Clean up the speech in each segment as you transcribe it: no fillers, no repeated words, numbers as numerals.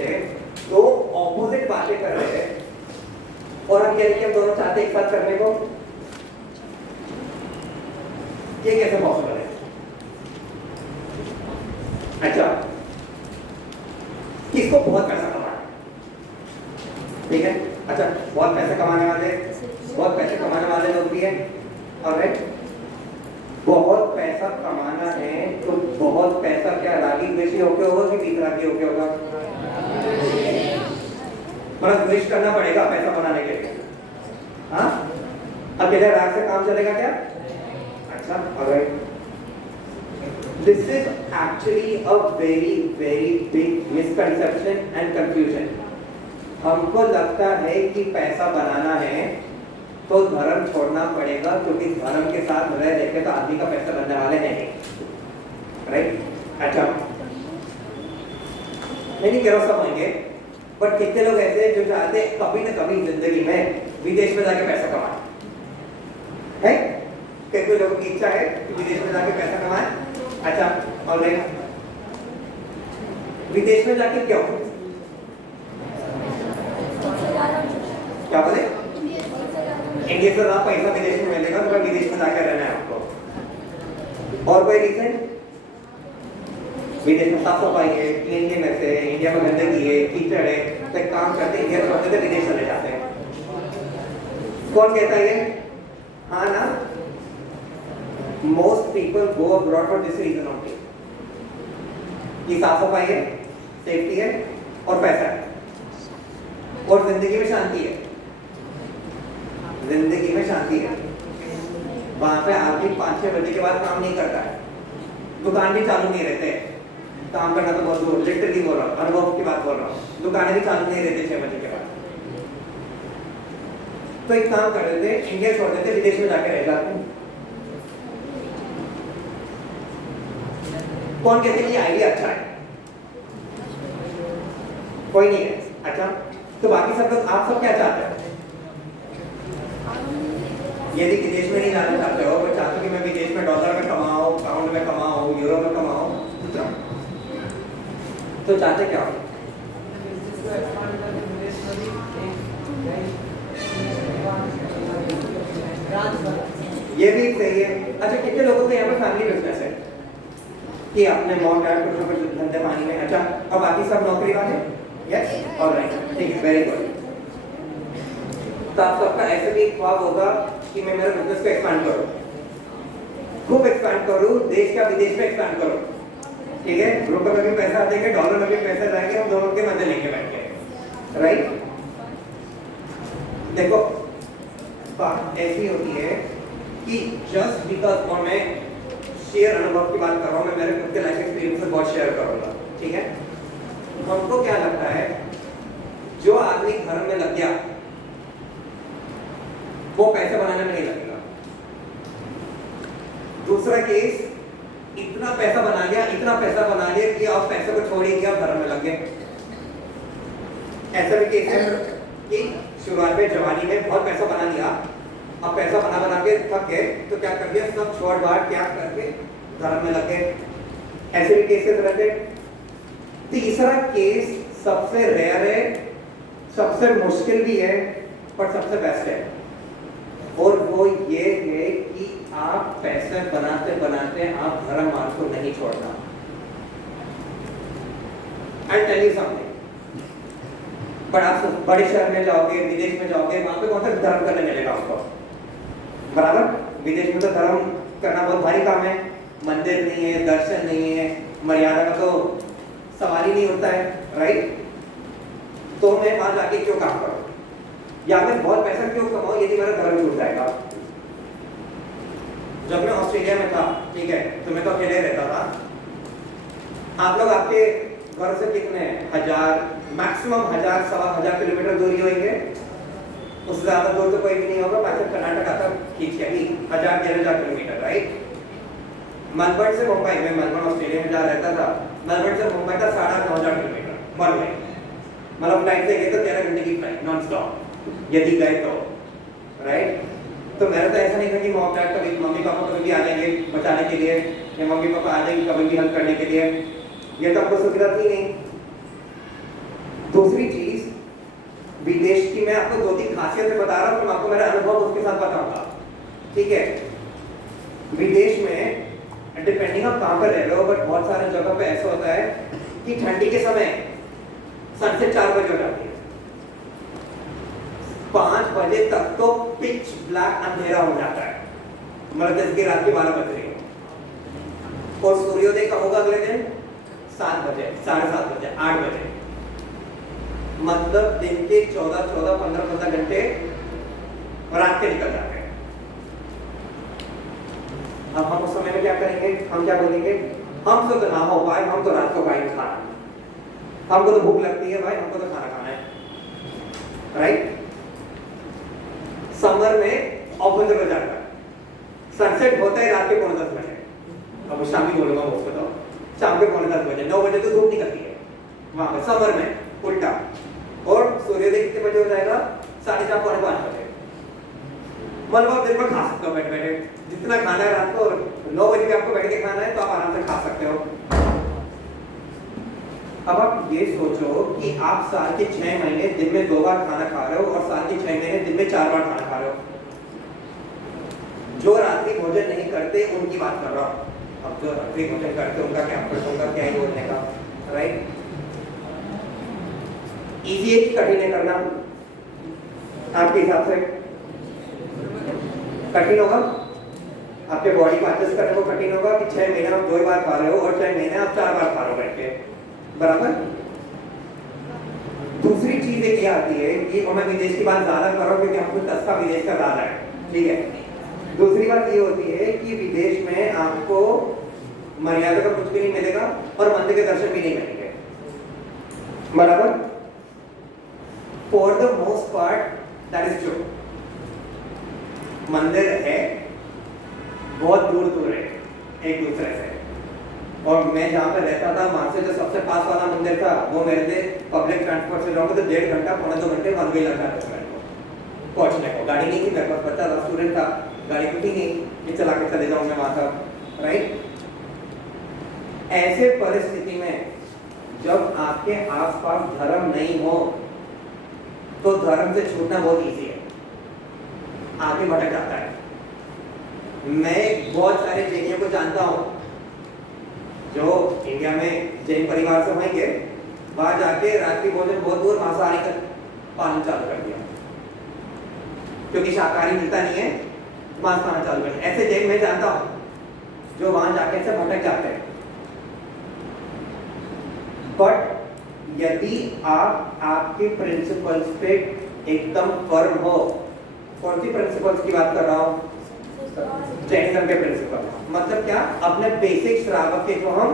थे, दो ऑपोजिट बातें कर रहे थे और हम कह रहे कि हम दोनों चाहते एक साथ करने को, ये कैसे पॉसिबल है? अच्छा, किसको बहुत पैसा कमाना, ठीक है, अच्छा बहुत पैसा कमाने वाले लोग भी हैं, ऑलराइट, बहुत पैसा कमाना है तो बहुत पैसा क्या रागी द्वेषी होके होगा कि वितरागी होके होगा? मतलब द्वेष करना पड़ेगा पैसा बनाने के लिए, हाँ? अकेले राग से काम चलेगा क्या? अच्छा, alright, this is actually a very big misconception and confusion. हमको लगता है कि पैसा बनाना है तो धर्म छोड़ना पड़ेगा, क्योंकि धर्म के साथ रह देखे तो आदमी का पैसा बनने वाले नहीं, राइट? अच्छा, मैं नहीं कह रहा सब होंगे, बट कितने लोग ऐसे हैं जो चाहते हैं कभी न कभी जिंदगी में विदेश में जाके पैसा कमाए, है? कितने लोगों की इच्छा है कि विदेश में जाके पैसा कमाए? अच्छा, ऑलराइट, विदेश में जाके क्यों? क्या बोले? इंडिया से ज्यादा पैसा विदेश में मिलेगा तो विदेश में जाकर रहना है आपको। और कोई रीजन? विदेश में साफ सफाई है, क्लीनलीनेस है, इंडिया में गंदगी है, कीचड़ है, तो एक काम करते हैं इंडिया छोड़ते थे विदेश चले जाते हैं। कौन कहता है ये? हाँ ना? Most people go abroad for this reason only. कि साफ सफाई है, सेफ्टी है और पैसा है और जिंदगी में शांति है, जिंदगी में शांति है। वहां पे आदमी 5-6 बजे के बाद काम नहीं करता है, दुकान भी चालू नहीं रहते, काम करना तो बहुत दूर, लिटरली बोल रहा हूँ, अनुभव की बात बोल रहा हूँ, दुकानें भी चालू नहीं रहते 6 बजे के बाद। तो एक काम कर देते, इंडिया छोड़ देते, विदेश में जाके रह जाते हैं। कौन कहते हैं ये आइडिया अच्छा है? कोई नहीं है। अच्छा, तो बाकी सब लोग, आप सब क्या चाहते हैं? यदि विदेश में नहीं जाना चाहते हो, तो चाहते हो कि मैं विदेश में डॉलर में कमाऊं, पाउंड में कमाऊं, यूरो में कमाऊं, तो चाहते क्या हो? ये भी सही है। अच्छा, कितने लोगों के यहाँ पे फैमिली बिजनेस है कि अपने मॉम डैड कुछ ना कुछ धंधे पानी में? अच्छा, और बाकी सब नौकरी वाले? यस, ऑलराइट, ठीक है, वेरी गुड। तो आप सबका ऐसे भी ख्वाब होगा कि मैं मेरे बिजनेस को एक्सपैंड करूं, खूब एक्सपैंड करूं, देश का विदेश में एक्सपैंड करूं, ठीक है? रुपए में भी पैसा देंगे, डॉलर में भी पैसा जाएंगे, हम दोनों के मजे लेके बैठ के, राइट? देखो, बात ऐसी होती है कि जस्ट बिकॉज, और मैं शेयर अनुभव की बात कर रहा हूँ, मैं मेरे खुद के लाइफ एक्सपीरियंस से बहुत शेयर करूंगा, ठीक है? हमको क्या लगता है, जो आदमी धर्म में लग गया वो पैसे बनाने में नहीं लगेगा। दूसरा केस, इतना पैसा बना लिया कि आप पैसे को छोड़ ही दिया, धर्म में लग गए। ऐसा भी केस है कि शुरुआत में जवानी में बहुत पैसा बना लिया, अब पैसा बना के थक गए, तो क्या कर दिया, सब छोड़ बाढ़ त्याग करके धर्म में लग गए। ऐसे भी केसेस रहते। तीसरा केस सबसे रेयर है, सबसे मुश्किल भी है, पर सबसे बेस्ट है, और वो ये है कि आप पैसे बनाते बनाते आप धर्म मार्ग को नहीं छोड़ना। आई टेल यू समथिंग, पर आप बड़े शहर में जाओगे, विदेश में जाओगे, वहां पे कौन सा धर्म करने मिलेगा आपको? बराबर, विदेश में तो धर्म करना बहुत भारी काम है, मंदिर नहीं है, दर्शन नहीं है, मर्यादा का तो सवाल ही नहीं होता है, राइट? तो मैं वहां जाके क्यों काम करूं, या मैं बहुत पैसा क्यों कमाऊं यदि मेरा धर्म छूट जाएगा? जब मैं ऑस्ट्रेलिया में था, ठीक है, तो मैं तो अकेले रहता था। आप लोग आपके घर से कितने मैक्सिमम 1000-1500 किलोमीटर दूरी होंगे, उससे ज्यादा दूर तो कोई भी नहीं होगा। बाकी कर्नाटक आता खींच के भी 1000-1500 किलोमीटर, राइट? मेलबर्न से मुंबई, में मेलबर्न ऑस्ट्रेलिया में जहाँ रहता था, मेलबर्न से मुंबई का 9,500 किलोमीटर वन वे, मतलब फ्लाइट से गए तो 13 घंटे की फ्लाइट नॉन स्टॉप यदि गए तो, राइट? तो मेरा तो ऐसा नहीं था कि मॉम डैड कभी, मम्मी पापा कभी भी आ जाएंगे बचाने के लिए, या मम्मी पापा आ जाएंगे कभी भी हेल्प करने के लिए, ये तो आपको सुविधा थी नहीं। दूसरी चीज, विदेश की मैं आपको 2-3 खासियतें बता रहा हूँ, मैं आपको मेरा अनुभव उसके साथ बताऊंगा, ठीक है। विदेश में डिपेंडिंग आप कहाँ पर रह रहे हो, बट बहुत सारे जगह पे ऐसा होता है कि ठंडी के समय सनसेट 4 बजे हो जाती है, 5 बजे तक तो पिच ब्लैक अंधेरा हो जाता है, मतलब जैसे कि रात के 12 बज रही हो, और सूर्योदय कब होगा अगले दिन? 7 बजे, 7:30 बजे, 8 बजे, मतलब दिन के 15 घंटे रात के निकल जाते हैं। अब हम उस समय में क्या करेंगे? हम क्या बोलेंगे? हमसे तो ना हो भाई, हम तो रात को खाएंगे खाना, हमको तो भूख लगती है भाई, हमको तो खाना खाना है, राइट? समर में ऑपोजिट हो जाता है, सनसेट होता है रात के 9:45 बजे, अब शाम की बोलूंगा उसको, तो शाम के 9:45 बजे, 9 बजे तो धूप निकलती है वहां पे समर में उल्टा, और सूर्योदय कितने बजे हो जाएगा? 4:30 पौने 5 बजे। मतलब आप दिन भर खा सकते हो बैठ बैठे, जितना खाना है रात को, 9 बजे भी आपको बैठ के खाना है तो आप आराम से खा सकते हो। अब आप ये सोचो कि आप साल के 6 महीने दिन में 2 बार खाना खा रहे हो, और साल के 6 महीने दिन में 4 बार खाना खा रहे हो। जो रात्रि भोजन नहीं करते उनकी बात कर रहा हूँ, अब जो रात्रि भोजन करते उनका क्या ही बोलने का, राइट? इजी है कि कठिन है करना आपके हिसाब से? कठिन होगा, आपके बॉडी को एडजस्ट करने को कठिन होगा कि 6 महीने आप 2 बार खा रहे हो और 6 महीने आप 4 बार खा रहे हो बैठ के, बराबर? दूसरी चीज एक ये आती है कि मैं विदेश की बात ज्यादा कर रहा हूँ क्योंकि हमको तस्का विदेश का ज्यादा है, ठीक है। दूसरी बात ये होती है कि विदेश में आपको मर्यादा का कुछ भी नहीं मिलेगा और मंदिर के दर्शन भी नहीं मिलेंगे, बराबर? For the most part that is true. मंदिर है, बहुत दूर दूर है एक दूसरे से, और मैं जहाँ पे रहता था वहां से जो सबसे पास वाला मंदिर था वो मेरे लिए पब्लिक ट्रांसपोर्ट से जाऊंगा तो 1.5 घंटा, 1.25 घंटे वन वे लग जाते थे मेरे को पहुंचने को। गाड़ी नहीं थी मेरे पास, बच्चा था, स्टूडेंट था, गाड़ी तो थी नहीं कि चला के चले जाऊंगा वहां तक, राइट? ऐसे परिस्थिति में जब आपके आसपास धर्म नहीं हो तो धर्म से छूटना बहुत ईजी है, आगे भटक जाता है। मैं बहुत सारे जैनियों को जानता हूं जो इंडिया में जैन परिवार से होंगे, वहां जाके रात्रि भोजन बहुत दूर मांसाहारी का पालन चालू कर दिया क्योंकि शाकाहारी मिलता नहीं है, मांस खाना चालू कर दिया। ऐसे जैन मैं जानता हूं जो वहां जाके ऐसे भटक जाते हैं। बट यदि आप आपके प्रिंसिपल्स पे एकदम फर्म हो, कौन सी प्रिंसिपल्स की बात कर रहा हूं? जैनिज्म के प्रिंसिपल, मतलब क्या? अपने बेसिक श्रावक के जो हम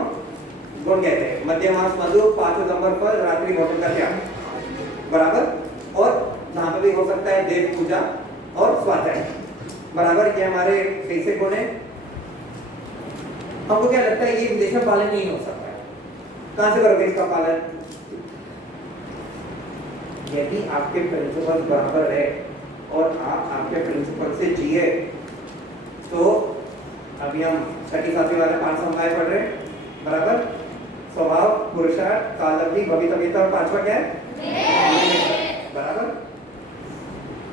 गुण कहते हैं, मध्य मास मधु, 5 नंबर पर रात्रि भोजन का त्याग, बराबर? और जहां पर भी हो सकता है देव पूजा और स्वाध्याय, बराबर? ये हमारे बेसिक गुण है। हमको क्या लगता है ये विदेश में पालन नहीं हो सकता है, कहां से करोगे इसका पालन? यदि आपके प्रिंसिपल बराबर है और आप आपके प्रिंसिपल से जिए, तो अभी हम 6ठी 7वीं वाले 5 संवाय पढ़ रहे हैं, बराबर? स्वभाव, पुरुषार्थ, कालब्धि, भवितव्यता और 5वां क्या है? बराबर?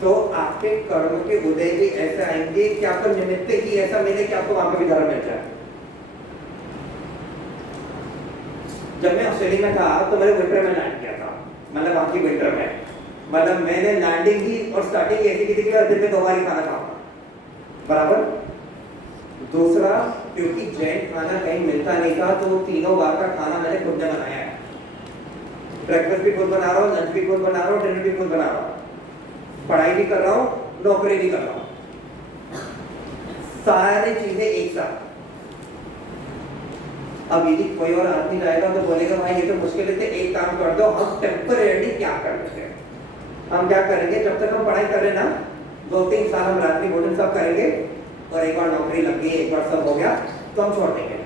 तो आपके कर्म के उदय भी ऐसे आएंगे कि आपको निमित्त ही ऐसा मिले कि आपको वहां पर भी धर्म मिल जाए। जब मैं ऑस्ट्रेलिया में था तो मैंने विंटर में लैंड किया था, मतलब वहां की विंटर में, मतलब मैंने लैंडिंग की और स्टार्टिंग ऐसी की थी कि दिन में 2 बार ही खाना खाऊंगा, बराबर? दूसरा, क्योंकि जैन खाना कहीं मिलता नहीं था तो 3 बार का खाना मैंने खुद ने बनाया है। ब्रेकफास्ट भी खुद बना रहा हूँ, लंच भी खुद बना रहा हूँ, डिनर भी खुद बना रहा हूँ, पढ़ाई भी कर रहा हूँ, नौकरी भी कर रहा हूँ, सारी चीजें एक साथ। अब यदि कोई और आदमी जाएगा तो बोलेगा भाई ये तो मुश्किल है, एक काम कर दो, हम टेम्परेरी क्या कर लेते हैं, हम क्या करेंगे, जब तक हम पढ़ाई कर रहे ना 2-3 साल हम रात्रि भोजन सब करेंगे, और एक बार नौकरी लग गई, एक बार सब हो गया तो हम छोड़ देंगे।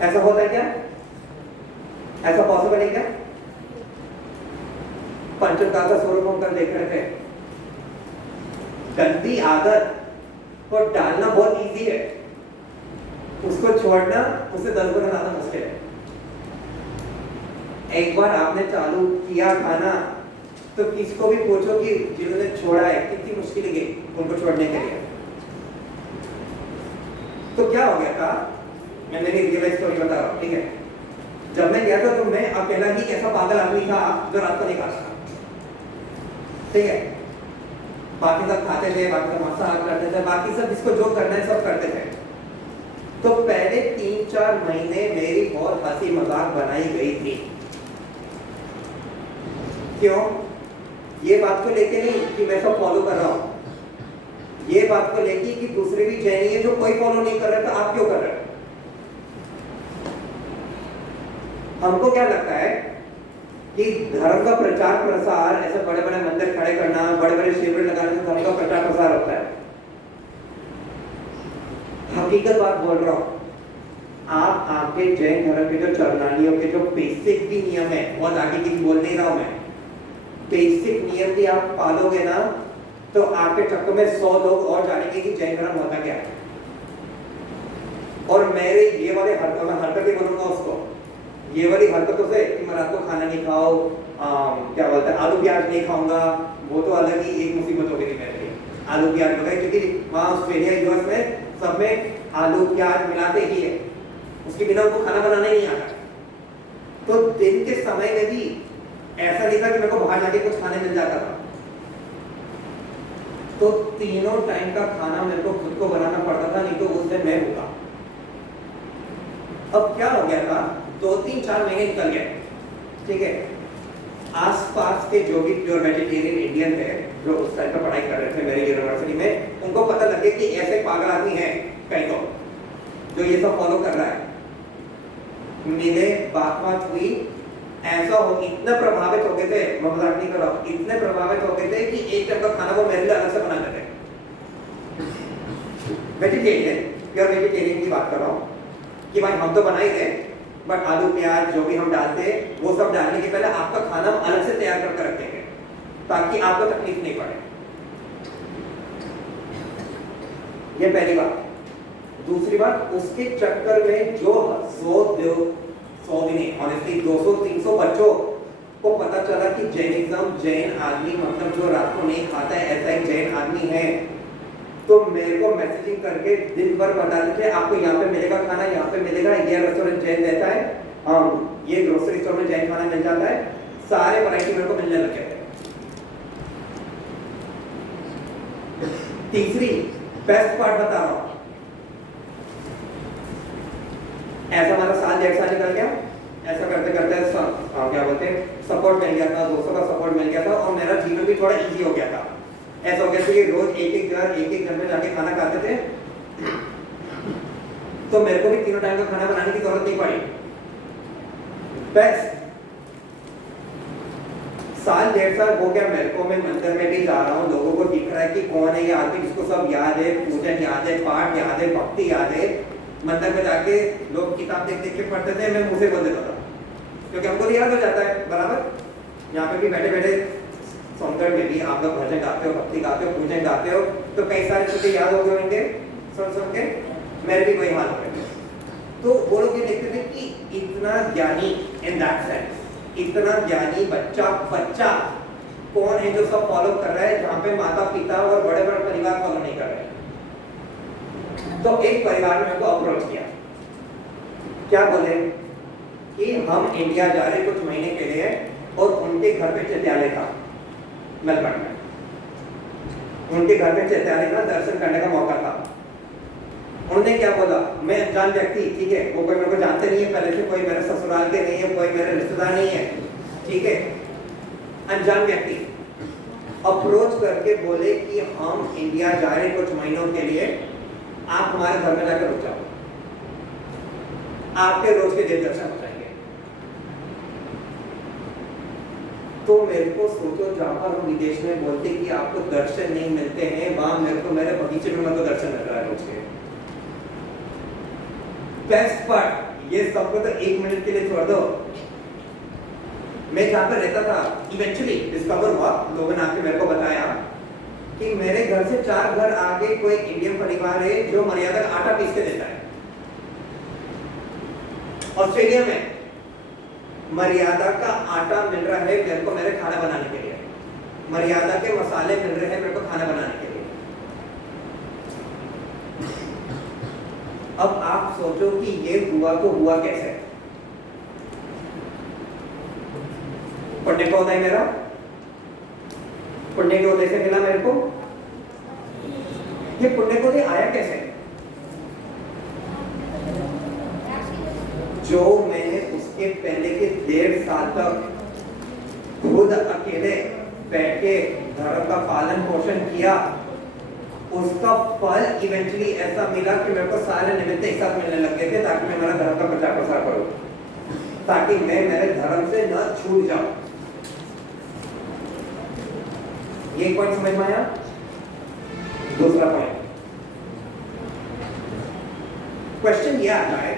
ऐसा होता है क्या? ऐसा पॉसिबल है क्या? पंचकाल का स्वरूप हम कल देख रहे थे। गंदी आदत को डालना बहुत इजी है, उसको छोड़ना उससे 10 गुना ज्यादा मुश्किल है। एक बार आपने चालू किया खाना तो किसको भी पूछो कि जिन्होंने छोड़ा है कितनी मुश्किल गई उनको छोड़ने के लिए। तो क्या हो गया था, मैं मेरी रियल लाइफ स्टोरी बता रहा हूँ, ठीक है। जब मैं गया था तो मैं अकेला ही ऐसा पागल आदमी था जो रात को नहीं खाता था, ठीक है। बाकी सब खाते थे, बाकी सब मांसाहार करते थे, बाकी सब जिसको जो करना है सब करते थे। तो पहले 3-4 महीने मेरी बहुत हंसी मजाक बनाई गई थी। क्यों? ये बात को लेके नहीं कि मैं सब फॉलो कर रहा हूं, ये बात को लेके कि दूसरे भी जैनी है जो कोई फॉलो नहीं कर रहा था, आप क्यों कर रहे हो? हमको क्या लगता है कि धर्म का प्रचार प्रसार ऐसे बड़े बड़े मंदिर खड़े करना, बड़े बड़े शिविर लगाने से धर्म का प्रचार प्रसार होता है। हकीकत बात बोल रहा हूं, आप आपके जैन धर्म के जो चरणानियों के जो बेसिक भी नियम है, बहुत आगे की बोल नहीं रहा हूं मैं, बेसिक नियम भी आप पालोगे ना तो आपके चक्कर में 100 लोग और जानेंगे कि जैन धर्म होता क्या है। और मेरे ये वाले हरकतें बोलूंगा उसको, ये वाली हरकतों से कि मैं रात को खाना नहीं खाओ, क्या बोलते हैं, आलू प्याज नहीं खाऊंगा, वो तो अलग ही एक मुसीबत हो गई मेरे लिए। आलू प्याज हो गए क्योंकि वहाँ ऑस्ट्रेलिया यूएस में सब में आलू प्याज मिलाते ही है, उसके बिना उनको खाना बनाना ही नहीं आता। तो दिन के समय में भी ऐसा नहीं था कि मेरे को बाहर जाके कुछ खाने मिल जाता था, तो तीनों टाइम का खाना मेरे को खुद को बनाना पड़ता था, नहीं तो उस दिन मैं भूखा। अब क्या हो गया था, 2-3-4 महीने निकल गए, ठीक है। आसपास के जो भी प्योर वेजिटेरियन इंडियन थे जो उस टाइम पर पढ़ाई कर रहे थे मेरी यूनिवर्सिटी में, उनको पता लगे कि ऐसे पागल आदमी है कहीं तो जो ये सब फॉलो कर रहा है। मिले, बात हुई, ऐसा हो, इतने प्रभावित हो गए थे, मैं मजाक नहीं कर रहा हूं, इतने प्रभावित हो गए थे कि एक टाइम का खाना वो मेरे लिए अलग से बनाते थे। वेजिटेरियन, प्योर वेजिटेरियन की बात कर रहा हूँ कि भाई हम तो बना ही थे, बट आलू प्याज जो भी हम डालते हैं वो सब डालने के पहले आपका खाना हम अलग से तैयार करके रखेंगे ताकि आपको तकलीफ नहीं पड़े। ये पहली बात। दूसरी बात, उसके चक्कर में जो 100 भी नहीं, ऑनेस्टली 200-300 बच्चों को पता चला कि जैनिज्म, जैन आदमी मतलब जो रात को नहीं खाता है ऐसा एक जैन आदमी है, तो मेरे को मैसेजिंग करके दिन भर बताते थे आपको यहाँ पे मिलेगा खाना, यहाँ पे मिलेगा, ये रेस्टोरेंट जैन देता है, ये ग्रोसरी स्टोर में जैन खाना मिल जाता है, सारे वैरायटी मेरे को मिलने लगे थे। तीसरी बेस्ट पार्ट बता रहा हूं, ऐसा हमारा 1.5 साल निकल गया, ऐसा करते करते क्या बोलते हैं सपोर्ट मिल गया था, दोस्तों का सपोर्ट मिल गया था और मेरा जीवन भी थोड़ा इजी हो गया था। ऐसा हो गया था कि रोज एक एक घर में जाके खाना खाते थे, तो मेरे को भी तीनों टाइम का खाना बनाने की जरूरत नहीं पड़ी। बेस्ट 1.5 साल हो गया मेरे को, मैं मंदिर में भी जा रहा हूँ, लोगों को दिख रहा है कि कौन है ये आदमी जिसको सब याद है, पूजन याद है, पाठ याद है, भक्ति याद है। मंदिर में जाके लोग किताब देख देख के पढ़ते थे, मैं मुंह से बोल देता था क्योंकि हमको तो याद हो जाता है बराबर। यहाँ पे भी बैठे बैठे सौंदर्य में भी आप लोग भजन गाते हो, भक्ति गाते हो, पूजन गाते हो, तो कई सारे चीजें याद हो गए होंगे सुन के, मेरे भी वही हाल हो गए। तो वो लोग ये देखते थे कि इतना ज्ञानी इन दैट सेंस, इतना ज्ञानी बच्चा कौन है जो सब फॉलो कर रहा है, जहाँ पे माता पिता और बड़े बड़े परिवार फॉलो नहीं कर रहे। तो एक परिवार ने मेरे को अप्रोच किया, क्या बोले कि हम इंडिया जा रहे कुछ महीने के लिए और उनके घर पे चैत्यालय था मेलबर्न में, उनके घर पे चैत्यालय का दर्शन करने का मौका था। उन्होंने क्या बोला, मैं अनजान व्यक्ति, ठीक है, वो कोई मेरे को जानते नहीं है पहले से, कोई मेरे ससुराल के नहीं है, कोई मेरे रिश्तेदार नहीं है, ठीक है, अनजान व्यक्ति अप्रोच करके बोले कि हम इंडिया जा रहे कुछ महीनों के लिए, आप हमारे घर में जाकर रुक जाओ, आपके रोज के देव दर्शन हो जाएंगे। तो मेरे को सोचो, जहां पर हम विदेश में बोलते कि आपको दर्शन नहीं मिलते हैं, वहां मेरे को मेरे बगीचे में तो दर्शन मिल रहा है रोज के। बेस्ट पार्ट, ये सबको तो 1 मिनट के लिए छोड़ दो, मैं जहां पर रहता था इवेंचुअली डिस्कवर हुआ, लोगों ने आके मेरे को बताया कि मेरे घर से 4 घर आगे कोई इंडियन परिवार है जो मर्यादा का आटा पीस के देता है ऑस्ट्रेलिया में। मर्यादा का आटा मिल रहा है मेरे को मेरे खाना बनाने के लिए, मर्यादा के मसाले मिल रहे हैं मेरे को खाना बनाने के लिए। अब आप सोचो कि ये हुआ तो हुआ कैसे? पुण्य का उदय मेरा, पुण्य के उदय से मिला मेरे को। ये पुण्य का उदय आया कैसे? जो मैंने उसके पहले के 1.5 साल तक खुद अकेले बैठ के धर्म का पालन पोषण किया, उसका फल इवेंचुअली ऐसा मिला कि मेरे को सारे निमित्त एक साथ मिलने लग गए थे, ताकि मैं मेरा धर्म का प्रचार प्रसार करूं, ताकि मैं मेरे धर्म से न छूट जाऊं। ये पॉइंट समझ में आया? दूसरा पॉइंट, क्वेश्चन ये आता है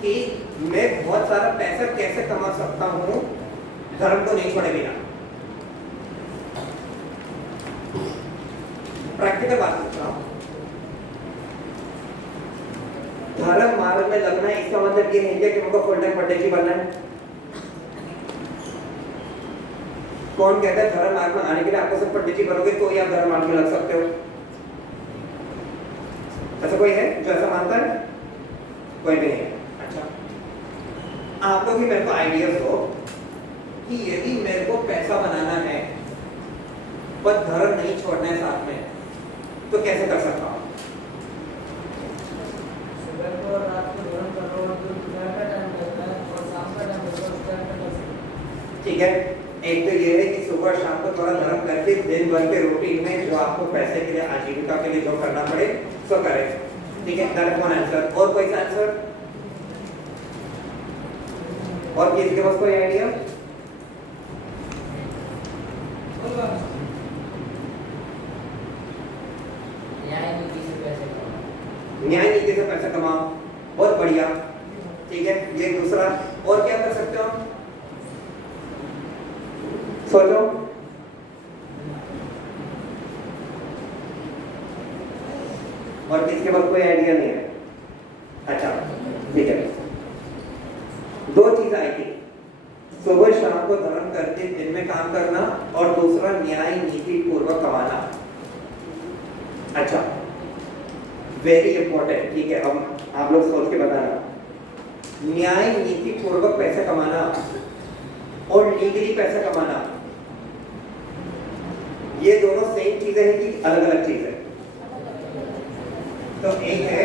कि मैं बहुत सारा पैसा कैसे कमा सकता हूं धर्म को नहीं छोड़े बिना? प्रैक्टिकल बात कर रहा हूं। धर्म मार्ग में लगना इसका मतलब ये नहीं है कि हमको फुल टाइम पंडित बनना है। कौन कहता है धर्म मार्ग में आने के लिए आपको सब पंडित बनोगे तो ही आप धर्म मार्ग में लग सकते हो? ऐसा कोई है जो ऐसा मानता है? कोई भी नहीं है। अच्छा, आप लोग भी मेरे को आइडियाज दो कि यदि मेरे को पैसा बनाना है पर धर्म नहीं छोड़ना है साथ में, तो कैसे कर सकता हूँ? सुबह को रात को धर्म करो, जो दोपहर का टाइम रहता है और शाम का टाइम रहता है, उस टाइम पे कर सकते हैं। ठीक है, एक तो ये है कि सुबह शाम को थोड़ा धर्म करके दिन भर के रूटीन में जो आपको पैसे के लिए, आजीविका के लिए जो करना पड़े सो करें। ठीक है, दैट वन आंसर। और कोई सा आंसर? और किसी के पास कोई आइडिया? न्याय नीति से पैसे कमाओ। न्याय नीति से पैसा कमाओ, बहुत बढ़िया। ठीक है, ये दूसरा। और क्या कर सकते हो? सोचो। और किसके पास कोई आइडिया नहीं है? अच्छा ठीक है, दो चीज आई थी, सुबह शाम को धर्म करके दिन में काम करना, और दूसरा न्याय नीति पूर्वक कमाना। अच्छा, वेरी इंपॉर्टेंट। ठीक है, अब आप लोग सोच के बताना, न्याय नीति पूर्वक पैसा कमाना और लीगली पैसा कमाना, ये दोनों सेम चीजें हैं कि अलग अलग चीजें? तो एक है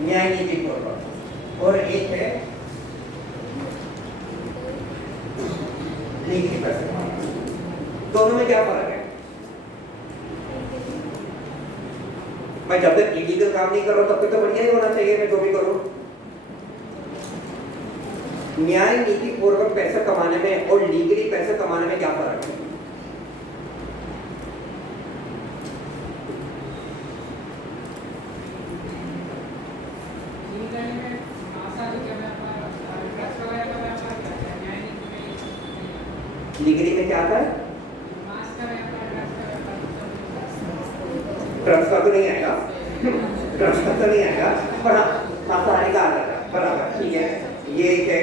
न्याय नीति पूर्वक और एक है लीगली पैसा कमाना। दोनों में क्या फर्क है? मैं जब तक इलीगल काम नहीं कर रहा तब तक तो बढ़िया ही होना चाहिए, मैं जो भी करूं। न्याय नीति पूर्वक पैसा कमाने में और लीगली पैसा कमाने में क्या फर्क है? लीगली में क्या आता है? ड्रग्स का तो नहीं आएगा, ड्रग्स का तो नहीं आएगा, पर मांसाहारी का आता है। बराबर, ठीक है, ये एक है।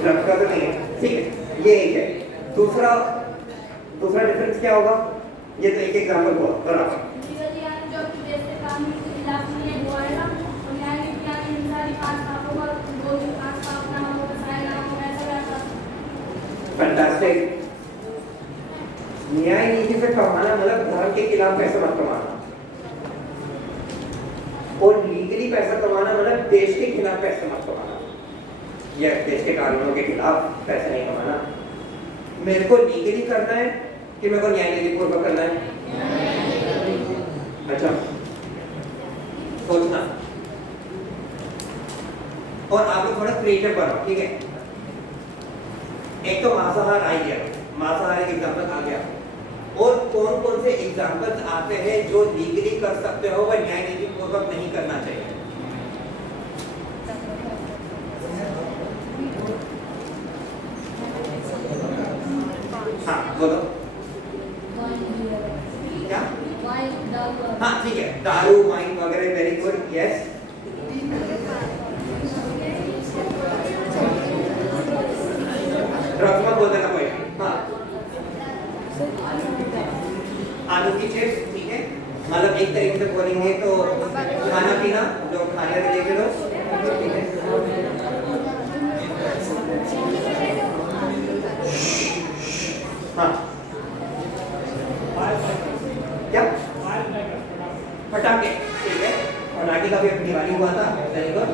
ड्रग्स का तो नहीं है, ठीक है, ये एक है। दूसरा डिफरेंस क्या होगा? ये तो एक एग्जाम्पल हुआ। बराबर, फैंटास्टिक। न्याय नीति से कमाना मतलब धर्म के खिलाफ पैसा मत कमाना, और लीगली पैसा कमाना मतलब देश के खिलाफ पैसा मत कमाना, या देश के कानूनों के खिलाफ पैसा नहीं कमाना। मेरे को लीगली करना है कि मेरे को न्याय नीति पूर्वक करना है? अच्छा, सोचना। और आप लोग थोड़ा क्रिएटिव बनाओ। ठीक है, एक तो मांसाहार आ गया, मांसाहार एक एग्जाम्पल आ गया, और कौन कौन से एग्जाम्पल्स आते हैं जो लीगली कर सकते हो वह न्याय नीति पूर्वक नहीं करना चाहिए? हाँ बोलो। क्या? हाँ ठीक है, दारू, वाइन वगैरह, वेरी गुड, यस। एक तरीके से बोलेंगे तो खाना पीना, जो खाने रिलेटेड हो, ठीक है। हाँ क्या पटाखे, ठीक है। पटाखे का भी अभी दिवाली हुआ था, वेरी गुड।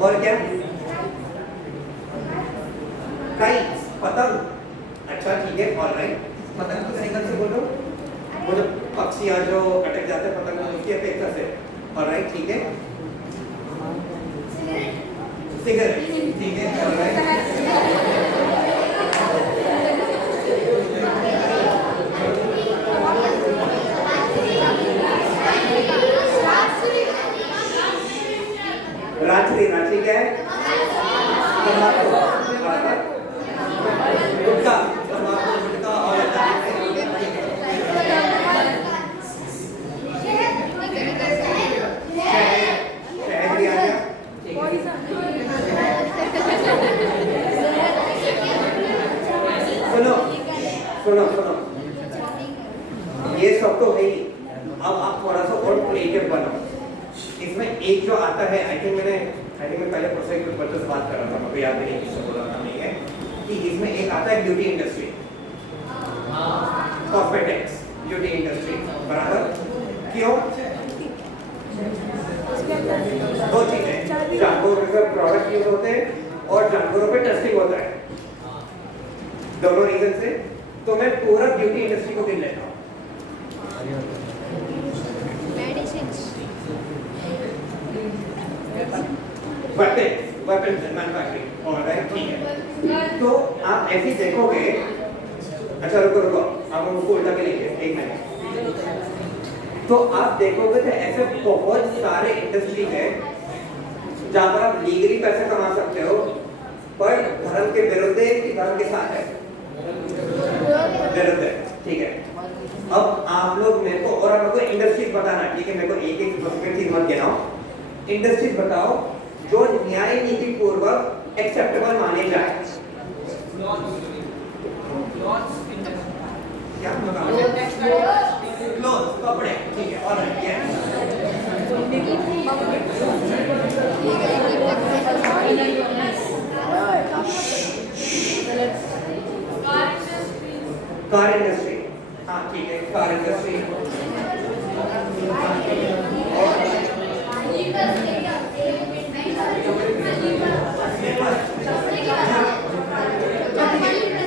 और क्या, काइट्स, पतंग, अच्छा ठीक है, ऑलराइट। पतंग किस एंगल से बोल रहे हो? वो जो पक्षियाँ जो अटक जाते हैं पतंग में, उसकी अपेक्षा से, ऑलराइट ठीक है। सिगरेट, ठीक है, ऑलराइट। रात्रि, रात्रि क्या है? गुटखा, तंबाकू, गुटखा और शहद भी आ गया, ठीक है। सुनो सुनो सुनो, ये सब तो है ही। अब आप थोड़ा सा और क्रिएटिव बनो। इसमें एक जो आता है, आई थिंक मैं पहले प्रोसेस पर से बात कर रहा था, मुझे याद नहीं किससे बोला था, नहीं है कि इसमें एक आता है beauty industry, cosmetics, beauty industry, बराबर। क्यों? दो चीजें, जानवरों पे प्रोडक्ट यूज होते हैं और जानवरों पे टेस्टिंग होता है, दोनों रीजन से। तो मैं पूरा ब्यूटी इंडस्ट्री को गिन लेता हूँ। वेपन्स मैन्युफैक्चरिंग, ऑलराइट ठीक है। तो आप ऐसे देखोगे, अच्छा रुको, आप उसको उल्टा के लिखिए, एक मिनट। तो आप देखोगे तो ऐसे बहुत सारे इंडस्ट्री है जहाँ पर आप लीगली पैसे कमा सकते हो, पर धर्म के विरुद्ध है कि धर्म के साथ है? विरुद्ध है, ठीक है। अब आप लोग मेरे को, और आप लोग को इंडस्ट्रीज बताना, ठीक है, मेरे को एक एक स्पेसिफिक चीज मत गिनाओ, इंडस्ट्रीज बताओ जो न्याय नीति पूर्वक एक्सेप्टेबल माने जाए। क्या क्लोथ्स, कपड़े, ठीक है, ऑलराइट, यस। कार इंडस्ट्री, हाँ ठीक है, कार इंडस्ट्री।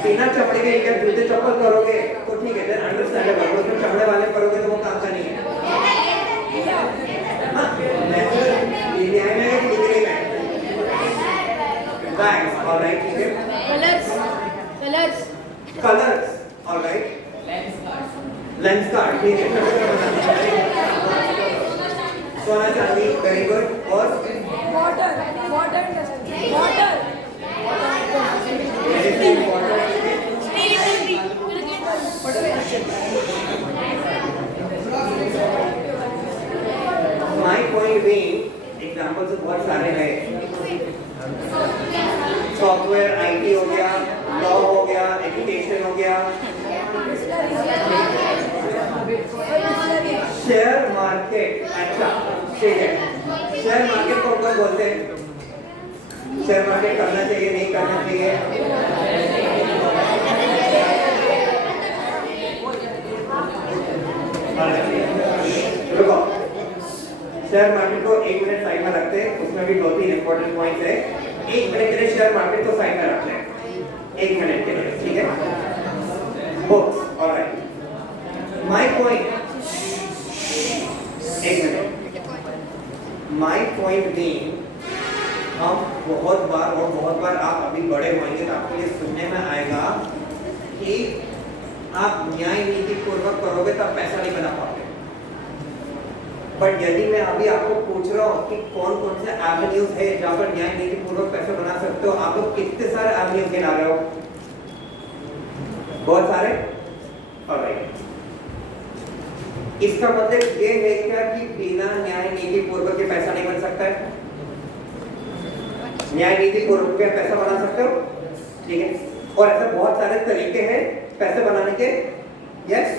बिना चमड़े के एक जूते चप्पल करोगे तो ठीक है, देन अंडरस्टैंडेबल। उसमें चमड़े वाले करोगे तो वो काम का नहीं है। हाँ, नेचुरल इंडिया में है कि डिग्री में? बैग्स, ऑलराइट ठीक है। Colours, alright. लेंस कार्ड, ठीक है। सोना चांदी, वेरी गुड। और माय पॉइंट बीइंग, एग्जांपल से बहुत सारे हैं। सॉफ्टवेयर, आईटी हो गया, लॉ हो गया, एजुकेशन हो गया, शेयर मार्केट, अच्छा ठीक है। शेयर मार्केट को कौन बोलते हैं? शेयर मार्केट करना चाहिए, नहीं करना चाहिए? रुको, शेयर मार्केट को एक मिनट साइड में रखते हैं, उसमें भी 2-3 इंपॉर्टेंट पॉइंट्स है। एक मिनट के लिए शेयर मार्केट को साइड में रखते हैं, एक मिनट के लिए, ठीक है। Books, alright. माय पॉइंट, एक मिनट, माय पॉइंट बीइंग, हम बहुत बार आप अभी बड़े होंगे तो आपको ये सुनने में आएगा कि आप न्याय नीति पूर्वक करोगे तब पैसा नहीं बना पाओगे। बट यदि मैं अभी आपको पूछ रहा हूँ कि कौन कौन से एवेन्यूज है जहाँ पर न्याय नीति पूर्वक पैसा बना सकते हो, आप लोग कितने सारे एवेन्यूज गिना रहे हो? बहुत सारे, ऑलराइट। इसका मतलब ये है क्या कि बिना न्याय नीति पूर्वक के पैसा नहीं बन सकता है? न्याय नीति पूर्वक के पैसा बना सकते हो, ठीक है। और ऐसे बहुत सारे तरीके हैं पैसे बनाने के, यस।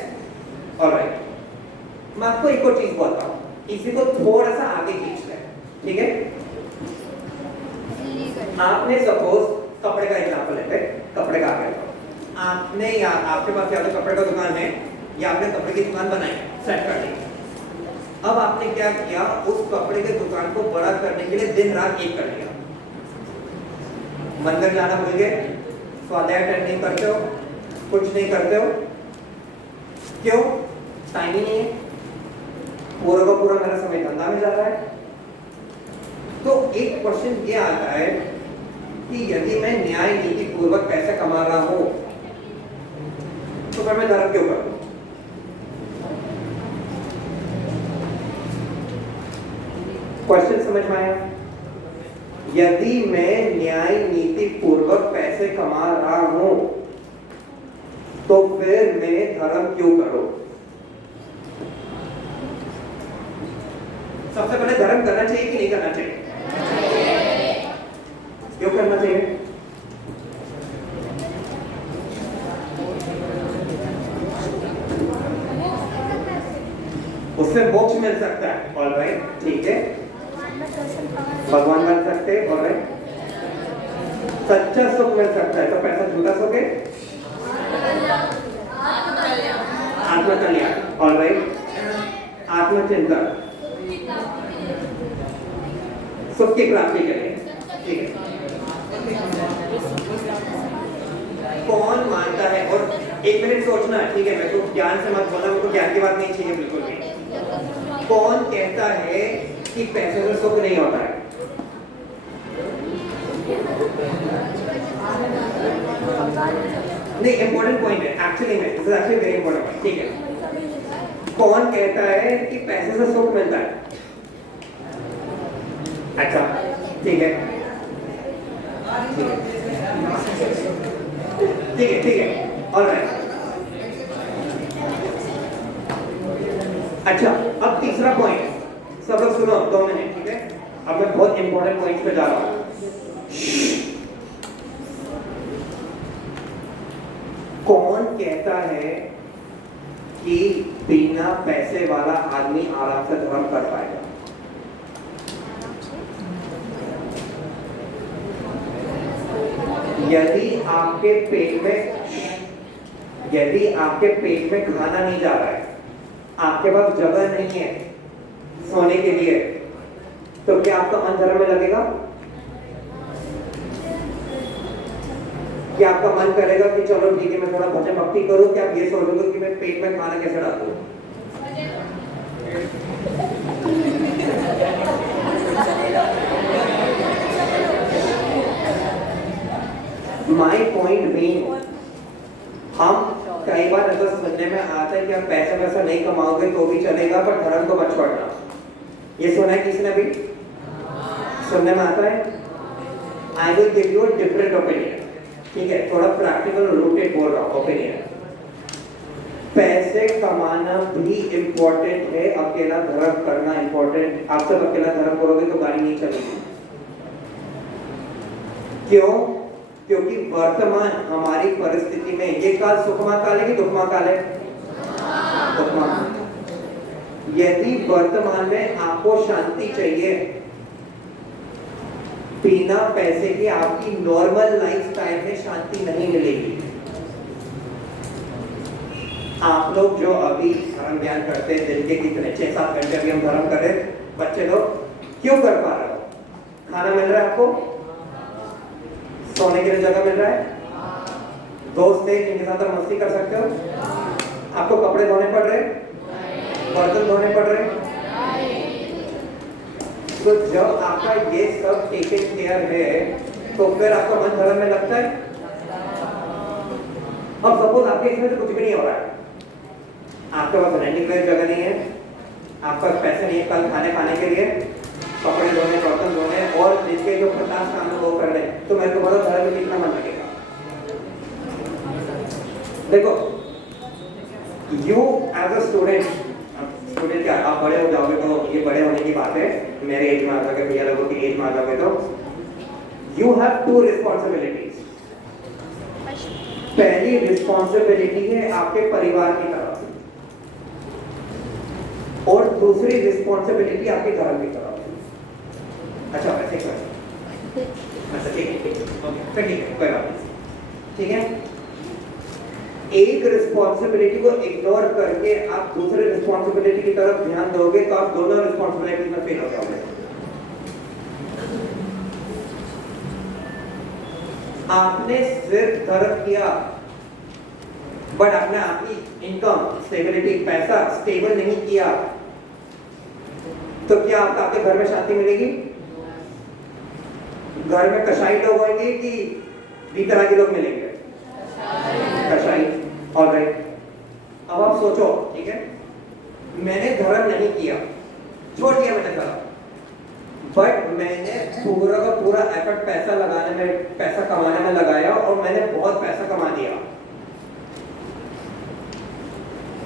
ऑलराइट, मैं आपको एक और चीज बोलता हूँ, इसी को थोड़ा सा आगे खींच लें, ठीक है? आपने सपोज कपड़े का एग्जांपल लेते हैं, कपड़े का आगे आपने या आपके पास या तो कपड़े का दुकान है या आपने कपड़े की दुकान बनाई, सेट कर दी। अब आपने क्या किया, उस कपड़े के दुकान को बड़ा करने के लिए दिन रात एक कर लिया। मंदिर जाना भूल गए, स्वाध्याय अटेंड नहीं करते हो, कुछ नहीं करते हो, क्यों? टाइम ही नहीं है, पूरा का पूरा मेरा समय धंधा में जा रहा है। तो एक क्वेश्चन ये आता है कि यदि मैं न्याय नीति पूर्वक पैसे कमा रहा हूं तो फिर मैं धर्म क्यों करूं? क्वेश्चन समझ में आया? यदि मैं न्याय नीति पूर्वक पैसे कमा रहा हूं तो फिर मैं धर्म क्यों करूं? सबसे पहले धर्म करना चाहिए कि नहीं करना चाहिए? क्यों करना चाहिए? उससे मोक्ष मिल सकता है, ऑलराइट, ठीक है, भगवान बन सकते हैं, ऑलराइट, सच्चा सुख मिल सकता है, तो पैसा झूठा सुख है, आत्मकल्याण, ऑलराइट, आत्मचिंतन, सुख की प्राप्ति के लिए, ठीक है। कौन मानता है, और एक मिनट सोचना है, ठीक है, मेरे को ज्ञान से मत बोलना, मेरे को ज्ञान की बात नहीं चाहिए बिल्कुल भी। कौन कहता है कि पैसे से सुख नहीं होता है? नहीं, इंपॉर्टेंट पॉइंट है एक्चुअली में, this is actually very important point, ठीक है। कौन कहता है कि पैसे से सुख मिलता है? अच्छा, ठीक है, ठीक है, ऑलराइट। अच्छा, अब तीसरा पॉइंट, सब लोग सुनो 2 मिनट, ठीक है? अब मैं बहुत इंपॉर्टेंट पॉइंट पे जा रहा हूं। कौन कहता है कि बिना पैसे वाला आदमी आराम से धर्म कर पाएगा? यदि आपके पेट में खाना नहीं जा रहा है, आपके पास जगह नहीं है सोने के लिए, तो क्या आपका मन धर्म में लगेगा? क्या आपका मन करेगा कि चलो ठीक है मैं थोड़ा भजन भक्ति करूं? क्या आप ये सोचोगे कि मैं पेट में खाना कैसे डालूं? माई पॉइंट बीइंग, हम कई बार ऐसा सुनने में आता है कि आप पैसा नहीं कमाओगे तो भी चलेगा, पर धर्म को मत छोड़ना। ये सुना है किसने भी? सुनने में आता है? I will give you a different opinion, ठीक है, थोड़ा प्रैक्टिकल रूटेड बोल रहा हूं ओपिनियन। पैसे कमाना भी इंपॉर्टेंट है, अकेला धर्म करना इंपॉर्टेंट। आप सब अकेला धर्म करोगे तो गाड़ी नहीं चलेगी। क्यों? क्योंकि वर्तमान हमारी परिस्थिति में ये काल सुखमा काल है कि दुखमा काल है? दुखमा। यदि वर्तमान में आपको शांति चाहिए, बिना पैसे के आपकी नॉर्मल लाइफस्टाइल में शांति नहीं मिलेगी। आप लोग जो अभी धर्म ज्ञान करते हैं, दिन के कितने 6-7 घंटे अभी हम धर्म कर रहे, बच्चे लोग क्यों कर पा रहे हो? खाना मिल रहा है आपको, सोने के लिए जगह मिल रहा है, दोस्त है जिनके साथ आप मस्ती कर सकते हो, आपको कपड़े धोने पड़ रहे, बर्तन धोने पड़ रहे। तो जब आपका ये सब टेकन केयर है तो फिर आपका मन धर्म में लगता है। अब सपोज आपके इसमें तो कुछ भी नहीं हो रहा है, आपके पास रहने के लिए जगह नहीं है, आपका पैसे नहीं है कल खाने के लिए, कपड़े धोने, बर्तन धोने, और जिसके जो 50 काम है वो कर रहे, तो मेरे को बोलो धर्म में कितना मन लगेगा? देखो, यू एज अ स्टूडेंट क्या आप बड़े हो जाओगे तो ये बड़े होने की बात है, मेरे एज में आ जाओगे, भैया लोगों की एज में आ जाओगे तो यू हैव 2 रिस्पॉन्सिबिलिटीज। पहली रिस्पॉन्सिबिलिटी है आपके परिवार की तरफ, और दूसरी रिस्पॉन्सिबिलिटी आपके धर्म की तरफ। अच्छा वैसे क्वेश्चन, अच्छा ठीक है ओके फिर ठीक है कोई बात नहीं, ठीक है। एक रिस्पॉन्सिबिलिटी को इग्नोर करके आप दूसरे रिस्पॉन्सिबिलिटी की तरफ ध्यान दोगे तो आप दोनों रिस्पॉन्सिबिलिटी में फेल हो जाओगे। आपने सिर्फ धर्म किया बट आपने आपकी इनकम स्टेबिलिटी पैसा स्टेबल नहीं किया तो क्या आपके घर में शांति मिलेगी? घर में कसाई लोग होंगे कि भीतर के लोग मिलेंगे? कसाई। ऑलराइट, अब आप सोचो, ठीक है, मैंने धर्म नहीं किया, छोड़ दिया मैंने धर्म, बट मैंने पूरा का पूरा एफर्ट पैसा लगाने में, पैसा कमाने में लगाया और मैंने बहुत पैसा कमा दिया।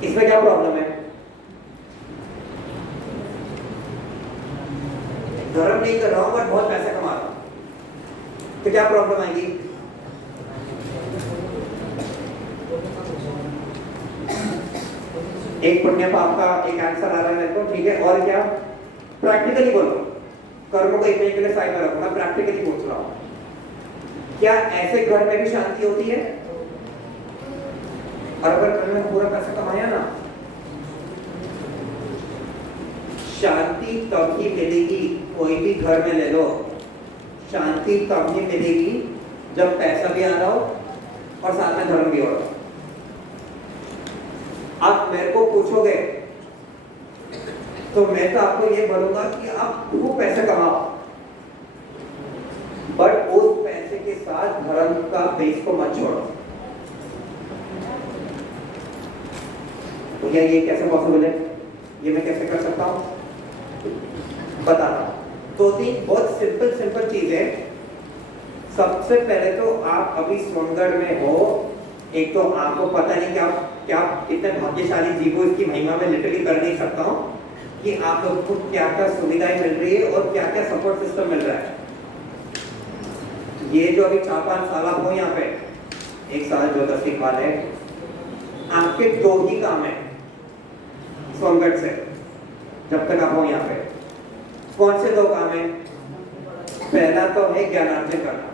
इसमें क्या प्रॉब्लम है? धर्म नहीं कर रहा हूं बट बहुत पैसा कमा रहा हूं, तो क्या प्रॉब्लम आएगी? एक पुण्य पाप का एक आंसर आ रहा है मेरे को, ठीक है। और क्या? प्रैक्टिकली बोलो, कर्मों को एक महीने के लिए साइड में रखो, मैं प्रैक्टिकली पूछ रहा हूं, क्या ऐसे घर में भी शांति होती है? और अगर घर में पूरा पैसा कमाया ना, शांति तब ही मिलेगी, कोई भी घर में ले लो, शांति तब ही मिलेगी जब पैसा भी आ रहा हो और साथ में धर्म भी हो रहा हो। आप मेरे को पूछोगे तो मैं तो आपको ये बोलूंगा कि आप वो पैसे कमाओ बट उस पैसे के साथ धर्म का बेस को मत छोड़ो। तो क्या ये कैसे पॉसिबल है? ये मैं कैसे कर सकता हूं? बताता हूं। दो तीन बहुत सिंपल चीजें। सबसे पहले तो आप अभी सोनगढ़ में हो, एक तो आपको पता नहीं कि आप क्या इतने भाग्यशाली जीवो, इसकी महिमा में लिटरली कर नहीं सकता हूं कि आप लोग को क्या क्या सुविधाएं मिल रही है और क्या क्या सपोर्ट सिस्टम मिल रहा है। ये जो अभी 4-5 साल आप हो यहाँ पे, 1 साल जो 10 साल है, आपके 2 ही काम है सोनगढ़ से जब तक आप हो यहाँ पे। कौन से 2 काम है? पहला तो है ज्ञानार्जन करना,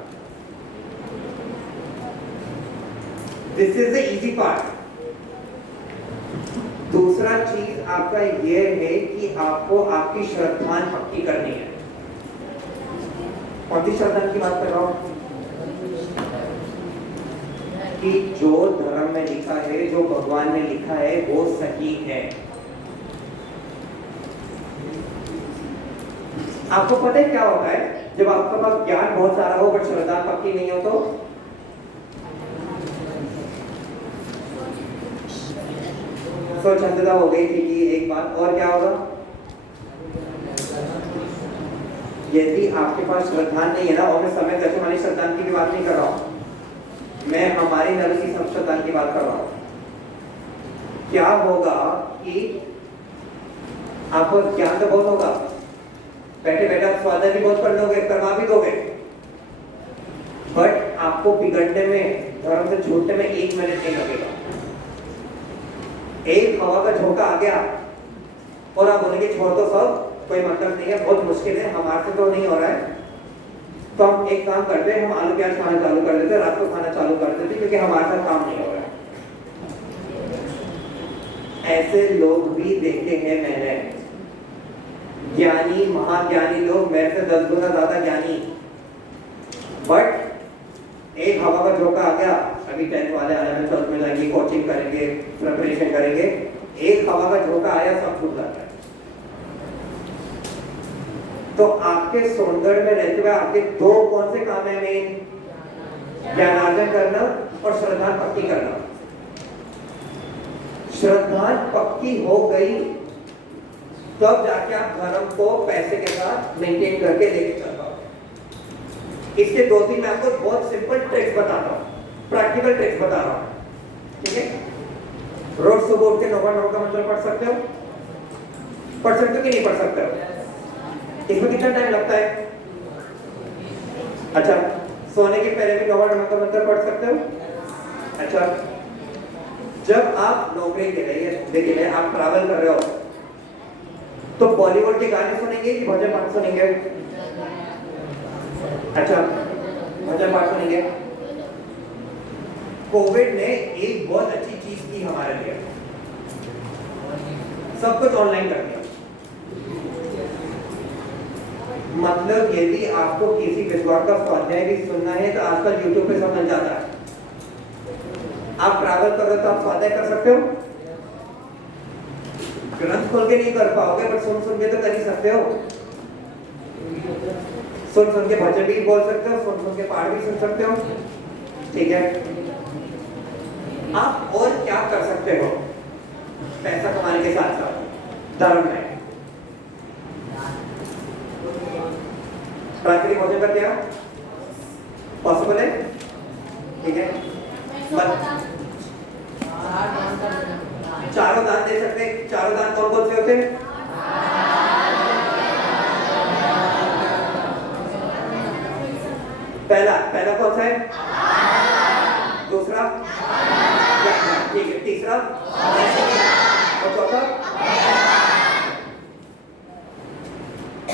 this is the easy part. दूसरा चीज आपका यह है कि आपको आपकी श्रद्धा पक्की करनी है। कौन सी श्रद्धा की बात कर रहा हूं? कि जो धर्म में लिखा है, जो भगवान ने लिखा है वो सही है। आपको पता है क्या होता है जब आपके पास ज्ञान बहुत सारा हो बट श्रद्धा पक्की नहीं हो तो? स्वच्छंदता हो गई थी कि एक बात, और क्या होगा? यदि आपके पास श्रद्धा नहीं है ना, और मैं समय दशम वाली श्रद्धा की भी बात नहीं कर रहा हूं, मैं हमारी नरसी श्रद्धा की बात कर रहा हूं। क्या होगा कि आपको ज्ञान तो बहुत होगा, बैठे बैठे आप स्वाध्याय भी बहुत पढ़ लोगे, करवा भी दोगे, बट आपको बिगड़ने में, धर्म से छूटने में 1 मिनट नहीं लगेगा। एक हवा का झोंका आ गया और आप बोलेंगे छोड़ दो सब, कोई मतलब नहीं है, बहुत मुश्किल है, हमारे से तो नहीं हो रहा है, तो हम एक काम करते हैं, हम आलू प्याज खाना चालू कर देते, रात को खाना चालू कर देते, क्योंकि हमारे साथ काम नहीं हो रहा है। ऐसे लोग भी देखे हैं मैंने, ज्ञानी महाज्ञानी लोग, मेरे से 10 गुना ज्यादा ज्ञानी, बट एक हवा का झोंका आ गया, अभी 10th वाले आने में 12th में जाएंगे, कोचिंग करेंगे, प्रिपरेशन करेंगे, एक हवा का झोंका आया, सब छूट जाता है। तो आपके सोनगढ़ में रहते हुए आपके 2 कौन से काम है मेन? ज्ञानार्जन करना और श्रद्धा पक्की करना। श्रद्धा पक्की हो गई तब जाके आप धर्म को पैसे के साथ मेंटेन करके लेके चल पाओ। इसके 2-3 मैं आपको बहुत सिंपल ट्रिक्स बताता हूँ, प्रैक्टिकल ट्रिक्स बता रहा हूँ, ठीक है। रोज सुबह उठ के 9 का मंत्र पढ़ सकते हो? पढ़ सकते हो कि नहीं पढ़ सकते हो? इसमें कितना टाइम लगता है? अच्छा, सोने के पहले भी 9 का मंत्र पढ़ सकते हो? अच्छा, जब आप नौकरी के लिए, देखिए आप ट्रैवल कर रहे हो, तो बॉलीवुड के गाने सुनेंगे कि भजन पाठ सुनेंगे? अच्छा, भजन पाठ सुनेंगे। कोविड ने एक बहुत अच्छी चीज की हमारे लिए, सब कुछ ऑनलाइन कर दिया। मतलब यदि आपको किसी विद्वान का स्वाध्याय भी सुनना है तो आजकल यूट्यूब पे सब मिल जाता है। आप ट्रैवल करो तो आप स्वाध्याय कर सकते हो, ग्रंथ खोल के नहीं कर पाओगे बट सुन सुन के तो कर ही सकते हो। सुन सुन के भजन भी बोल सकते हो, सुन सुन के पाठ भी सुन सकते हो। ठीक है, आप और क्या कर सकते हो पैसा कमाने के साथ साथ धर्म में? प्राकृतिक भोजन कर दिया, पॉसिबल है? ठीक है, चारों दान दे सकते हैं। चारों दान कौन कौन से होते हैं? पहला कौन सा है? दूसरा? ठीक है, तीसरा और चौथा?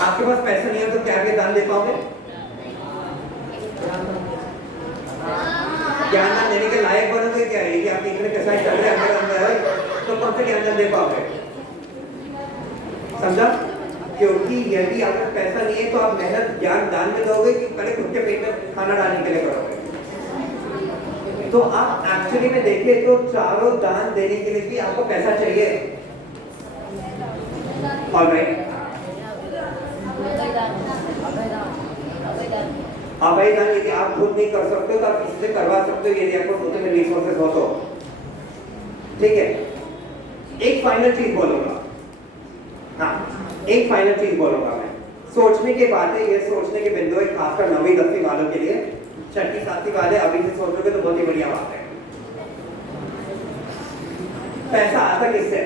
आपके पास पैसा नहीं है तो क्या आप दान दे पाओगे? ज्ञान दान देने के लायक बनोगे क्या? है कि आप इतने पैसा चल रहे हैं अंदर तो कौन सा ज्ञान दान दे पाओगे? समझा? क्योंकि यदि आपको पैसा नहीं है तो आप मेहनत ज्ञान दान में दोगे कि पहले खुद के पेट में खाना डालने के लिए करोगे? तो आप एक्चुअली में देखें तो चारों दान देने के लिए भी आपको पैसा चाहिए। ऑलराइट, अभय दान यदि आप खुद नहीं कर सकते तो आप किसी से करवा सकते हो यदि आपको खुद में रिसोर्सेज हो तो। ठीक है, एक फाइनल चीज बोलूंगा। हाँ, एक फाइनल चीज बोलूंगा मैं। सोचने की बात है, ये सोचने के बिंदु है खासकर 9वीं 10वीं वालों के लिए। 6ठी 7ठी वाले अभी से सोचोगे तो बहुत ही बढ़िया बात है। पैसा आता किससे?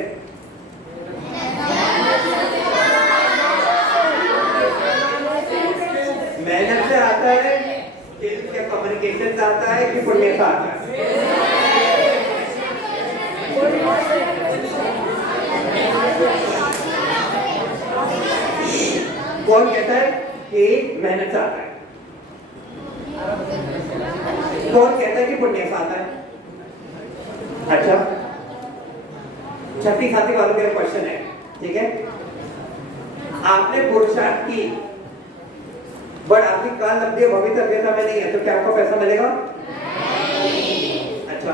मेहनत से आता है, स्किल्स या कम्युनिकेशन से आता है कि पुण्य से आता है? कौन कहता है कि मेहनत से आता है? कौन कहता है कि पुण्य से आता है? अच्छा, 6ठी 7ठी वालों के क्वेश्चन है। ठीक है, आपने पुरुषार्थ की बट आपकी काल लब्धि भवितव्यता में नहीं है तो क्या आपको पैसा मिलेगा? अच्छा,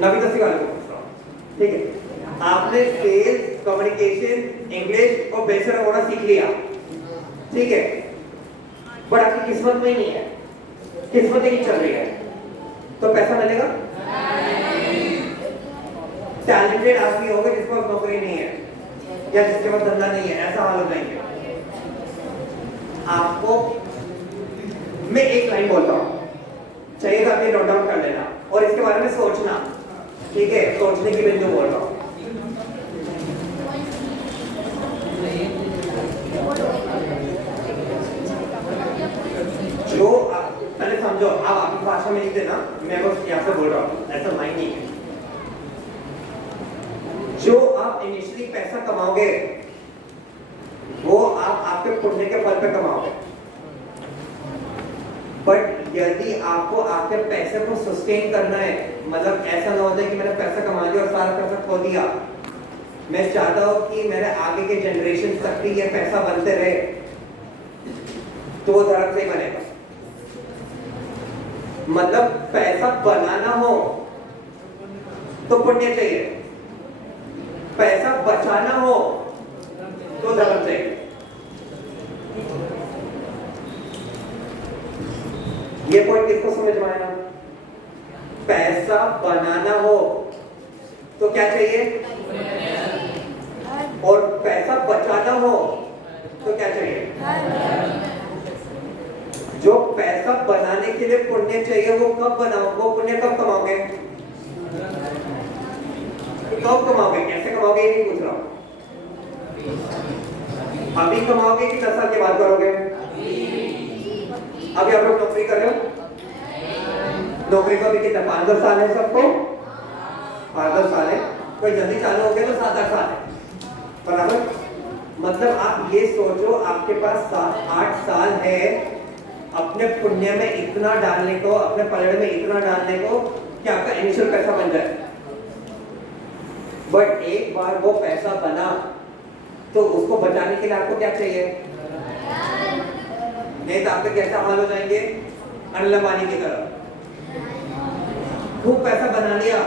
9वीं 10वीं वालों को पूछ रहा हूं। ठीक है, आपने सेल्स, कम्युनिकेशन, इंग्लिश और बेहतर होना सीख लिया। ठीक है, बट आपकी किस्मत में ही नहीं है, किस्मत ही नहीं चल रही है तो पैसा मिलेगा? टैलेंटेड आदमी होगा जिसके पास नौकरी नहीं है या जिसके पास धंधा नहीं है, ऐसा हालत नहीं है। आपको मैं एक लाइन बोलता हूं, चाहिए तो आप ये नोट डाउन कर लेना और इसके बारे में सोचना। ठीक है, सोचने की बिंदु बोल रहा हूं। जो पहले समझो, आप आपकी भाषा में लिख देना, मैं बस यहाँ से बोल रहा हूँ, ऐसा माइंड नहीं है। जो आप इनिशियली पैसा कमाओगे वो आप आपके पुण्य के फल पे कमाओगे। बट यदि आपको आपके पैसे को सस्टेन करना है, मतलब ऐसा ना हो जाए कि मैंने पैसा कमा लिया और सारा पैसा खो दिया। मैं चाहता हूं कि मेरे आगे के जनरेशन तक भी ये पैसा बनते रहे, तो वो धर्म से ही बनेगा। मतलब पैसा बनाना हो तो पुण्य चाहिए, पैसा बचाना हो तो धर्म चाहिए। ये पॉइंट किसको समझ में आया? पैसा बनाना हो तो क्या चाहिए और पैसा बचाना हो तो क्या चाहिए? जो पैसा बनाने के लिए पुण्य चाहिए वो कब बनाओ, वो पुण्य कब कमाओगे? कब कमाओगे, कैसे कमाओगे ये नहीं पूछ रहा हूं। अभी कमाओगे कि 10 साल के बाद करोगे? अभी आप लोग नौकरी कर रहे हो, नौकरी को अभी कितना 5-10 साल है सबको? 5-10 साल है। कोई जल्दी चालू हो गया तो 7-8 साल है। बराबर। मतलब आप ये सोचो, आपके पास 7-8 साल है अपने पुण्य में इतना डालने को, अपने पलड़े में इतना डालने को कि आपका इनिशियल पैसा बन जाए। बट एक बार वो पैसा बना तो उसको बचाने के लिए आपको क्या चाहिए? नहीं तो आपके कैसा हाल हो जाएंगे? अनिल अंबानी की तरह। खूब पैसा बना लिया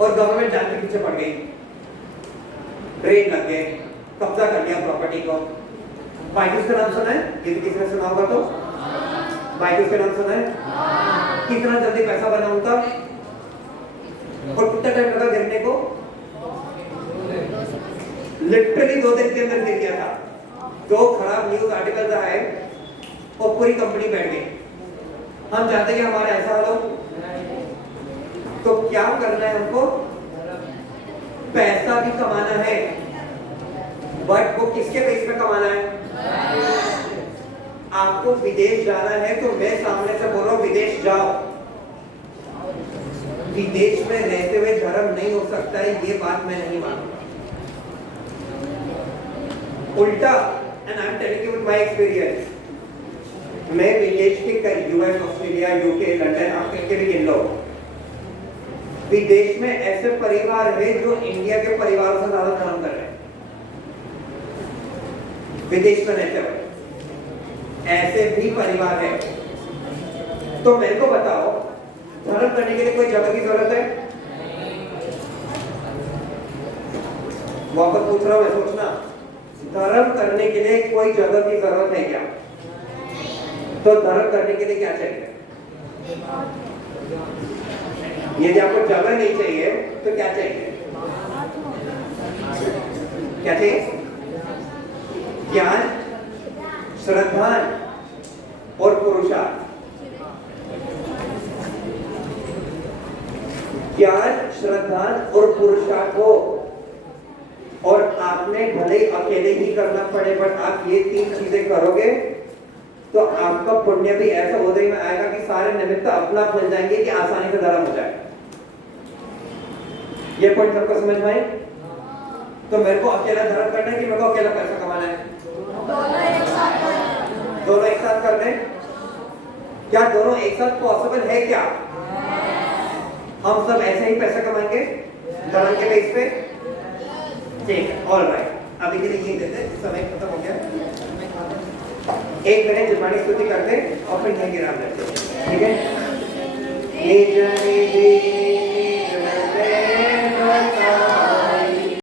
और गवर्नमेंट जान के पीछे पड़ गई, रेड लग गए, कब्जा कर लिया प्रॉपर्टी को। बाइजूस का नाम सुना है? यदि किसी ने सुना होगा तो बाइजूस का नाम सुना है? कितना जल्दी पैसा बना उनका और कितना टाइम लगा गिरने को? लिटरली 2 दिन के अंदर गिर गया था। 2 खराब न्यूज आर्टिकल आए और पूरी कंपनी बैठ गई। हम चाहते हैं हमारा ऐसा हो तो क्या करना है हमको? पैसा भी कमाना है, बट वो किसके बेस पे कमाना है? आपको विदेश जाना है तो मैं सामने से बोल रहा हूं विदेश जाओ। विदेश में रहते हुए धर्म नहीं हो सकता है, ये बात मैं नहीं मानूंगा। उल्टा, and I am telling you with my experience, मैं विदेश के यूएस, ऑस्ट्रेलिया, यूके, लंदन, आप कहीं के भी गिन लो, विदेश में ऐसे परिवार है जो इंडिया के परिवारों से ज्यादा धर्म कर रहे हैं। विदेश में रहते हुए ऐसे भी परिवार है। तो मेरे को बताओ, धर्म करने के लिए कोई जगह की जरूरत है? वापस पूछ रहा हूं मैं, सोचना, धर्म करने के लिए कोई जगह की जरूरत है क्या? तो धर्म करने के लिए क्या चाहिए? यदि आपको जगह नहीं चाहिए तो क्या चाहिए? क्या चाहिए? ज्ञान, श्रद्धा और पुरुषार्थ। ज्ञान, श्रद्धा और पुरुषार्थ हो, और आपने भले ही अकेले ही करना पड़े, बट आप ये 3 चीजें करोगे तो आपका पुण्य भी ऐसा उदय में आएगा कि सारे निमित्त अपना खुल जाएंगे कि आसानी से धर्म हो जाए। ये पॉइंट सबको समझ में आई? तो मेरे को अकेला धर्म करना है कि मेरे को अकेला पैसा कमाना है? दोनों एक साथ करने? क्या दोनों एक साथ पॉसिबल है क्या? हम सब ऐसे ही पैसा कमाएंगे धर्म के बेस पे? ठीक है, ऑल राइट। अभी के लिए ये देते हैं, समय खत्म हो गया। 1 मिनट जिमानी स्तुति करते और फिर यहीं विराम देते, ठीक है?